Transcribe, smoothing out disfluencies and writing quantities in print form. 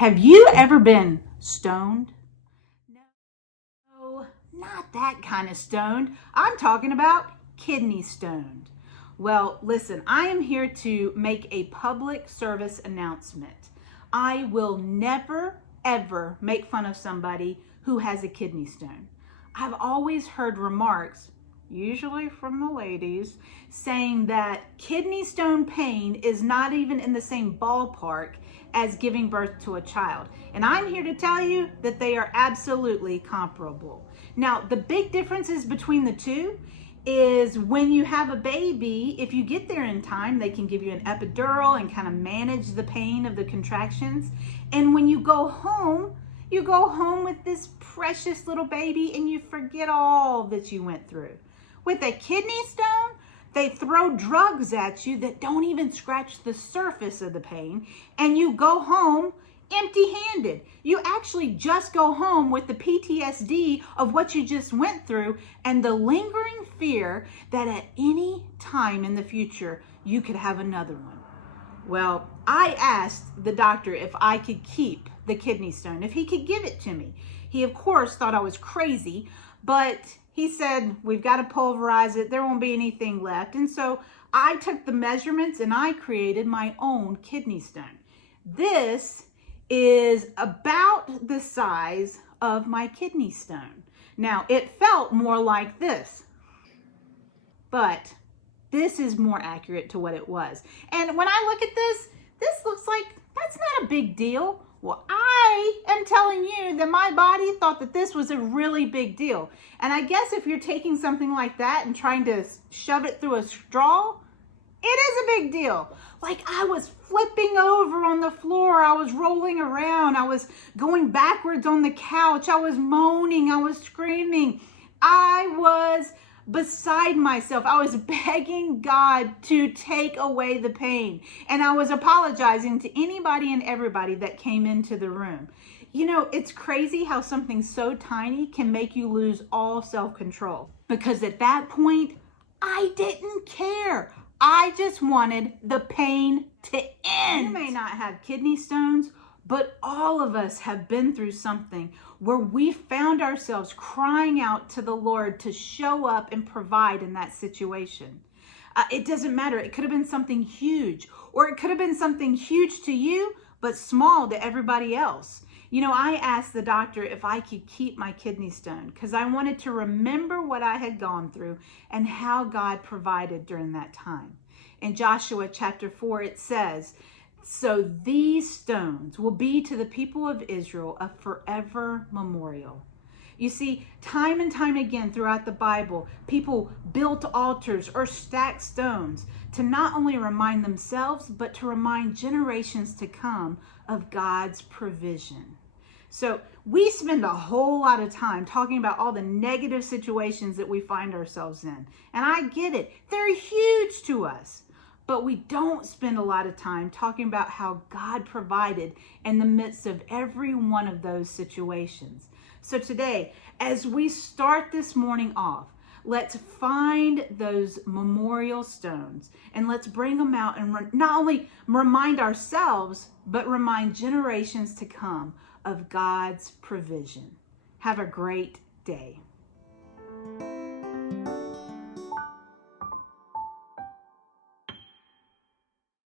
Have you ever been stoned? No, not that kind of stoned. I'm talking about kidney stoned. Well, listen, I am here to make a public service announcement. I will never, ever make fun of somebody who has a kidney stone. I've always heard remarks, usually from the ladies, saying that kidney stone pain is not even in the same ballpark as giving birth to a child. And I'm here to tell you that they are absolutely comparable. Now, the big differences between the two is when you have a baby, if you get there in time, they can give you an epidural and kind of manage the pain of the contractions. And when you go home with this precious little baby and you forget all that you went through. With a kidney stone, they throw drugs at you that don't even scratch the surface of the pain, and you go home empty-handed. You actually just go home with the PTSD of what you just went through and the lingering fear that at any time in the future you could have another one. Well, I asked the doctor if I could keep the kidney stone, if he could give it to me. He, of course, thought I was crazy, but he said, we've got to pulverize it. There won't be anything left. And so I took the measurements and I created my own kidney stone. This is about the size of my kidney stone. Now, it felt more like this, but this is more accurate to what it was. And when I look at this looks like that's not a big deal. Well, I am telling you that my body thought that this was a really big deal. And I guess if you're taking something like that and trying to shove it through a straw, it is a big deal. Like I was flipping over on the floor. I was rolling around. I was going backwards on the couch. I was moaning. I was screaming. I was beside myself. I was begging God to take away the pain. And I was apologizing to anybody and everybody that came into the room. You know, it's crazy how something so tiny can make you lose all self-control. Because at that point, I didn't care. I just wanted the pain to end. You may not have kidney stones, but all of us have been through something where we found ourselves crying out to the Lord to show up and provide in that situation. It doesn't matter. It could have been something huge, or it could have been something huge to you, but small to everybody else. You know, I asked the doctor if I could keep my kidney stone because I wanted to remember what I had gone through and how God provided during that time. In Joshua chapter 4, it says, "So these stones will be to the people of Israel a forever memorial." You see, time and time again throughout the Bible, people built altars or stacked stones to not only remind themselves, but to remind generations to come of God's provision. So we spend a whole lot of time talking about all the negative situations that we find ourselves in. And I get it. They're huge to us. But we don't spend a lot of time talking about how God provided in the midst of every one of those situations. So today, as we start this morning off, let's find those memorial stones and let's bring them out and not only remind ourselves, but remind generations to come of God's provision. Have a great day.